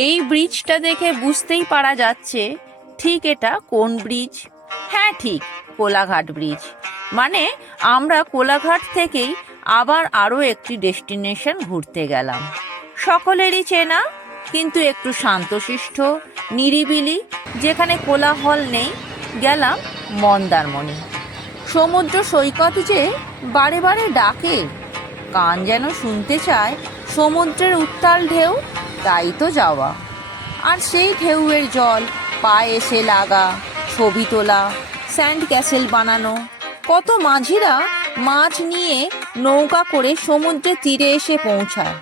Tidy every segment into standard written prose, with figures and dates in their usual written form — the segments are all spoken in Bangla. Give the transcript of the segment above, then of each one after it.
এই ব্রিজটা দেখে বুঝতেই পারা যাচ্ছে ঠিক এটা কোন ব্রিজ। হ্যাঁ, ঠিক কোলাঘাট ব্রিজ। মানে আমরা কোলাঘাট থেকেই আবার আরও একটি ডেস্টিনেশন ঘুরতে গেলাম, সকলেরই চেনা কিন্তু একটু শান্তশিষ্ট নিরিবিলি, যেখানে কোলাহল নেই। গেলাম মন্দারমণি। সমুদ্র সৈকত যে বারে বারে ডাকে, কান যেন শুনতে চায় সমুদ্রের উত্তাল ঢেউ, তাই তো যাওয়া। আর সেই ঢেউয়ের জল পায়ে এসে লাগা, ছবি তোলা, স্যান্ড ক্যাসেল বানানো। কত মাঝিরা মাছ নিয়ে নৌকা করে সমুদ্রের তীরে এসে পৌঁছায়।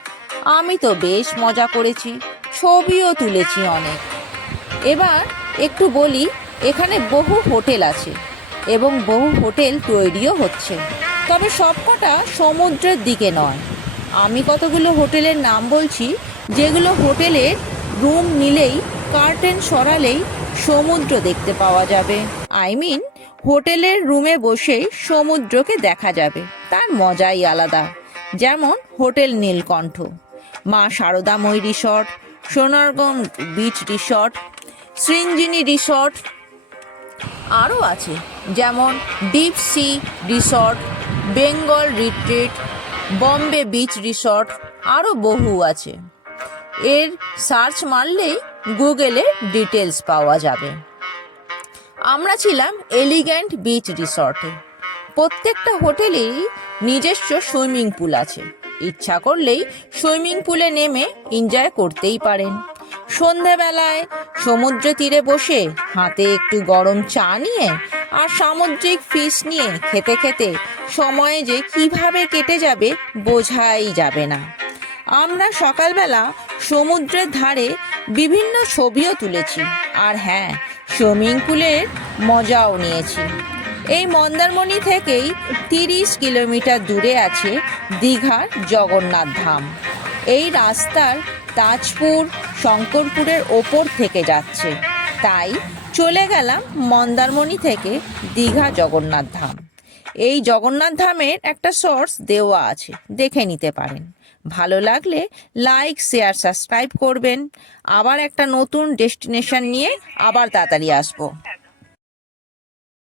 আমি তো বেশ মজা করেছি, ছবিও তুলেছি অনেক। এবার একটু বলি, এখানে বহু হোটেল আছে এবং বহু হোটেল তৈরিও হচ্ছে, তবে সবকটা সমুদ্রের দিকে নয়। আমি কতগুলো হোটেলের নাম বলছি, যেগুলো হোটেলের রুম নিলেই, কার্টেন সরালেই সমুদ্র দেখতে পাওয়া যাবে। হোটেলের রুমে বসেই সমুদ্রকে দেখা যাবে, তার মজাই আলাদা। যেমন hotel Nilkantha, Maa Saradamayee resort, Sonargaon beach resort, Srinjini resort. আরও আছে যেমন deep sea resort, Bengal retreat, Bombay beach resort, আরও বহু আছে। এর সার্চ মারলেই গুগলে ডিটেলস পাওয়া যাবে। আমরা ছিলাম এলিগ্যান্ট বিচ রিসর্টে। প্রত্যেকটা হোটেলেই নিজস্ব সুইমিং পুল আছে, ইচ্ছা করলেই সুইমিং পুলে নেমে এনজয় করতেই পারেন। সন্ধেবেলায় সমুদ্র তীরে বসে হাতে একটু গরম চা নিয়ে আর সামুদ্রিক ফিশ নিয়ে খেতে খেতে সময় যে কিভাবে কেটে যাবে বোঝাই যাবে না। আমরা সকালবেলা সমুদ্রের ধারে বিভিন্ন ছবিও তুলেছি, আর হ্যাঁ, সুইমিং পুলের মজাও নিয়েছি। এই মন্দারমণি থেকেই 30 কিলোমিটার দূরে আছে দীঘার জগন্নাথ ধাম। এই রাস্তার তাজপুর শঙ্করপুরের ওপর থেকে যাচ্ছে, তাই চলে গেলাম মন্দারমণি থেকে দীঘা জগন্নাথ ধাম। এই জগন্নাথ ধামের একটা শর্টস দেওয়া আছে, দেখে নিতে পারেন। ভালো লাগলে লাইক, শেয়ার, সাবস্ক্রাইব করবেন। আবার একটা নতুন ডেস্টিনেশন নিয়ে আবার তাড়াতাড়ি আসবো।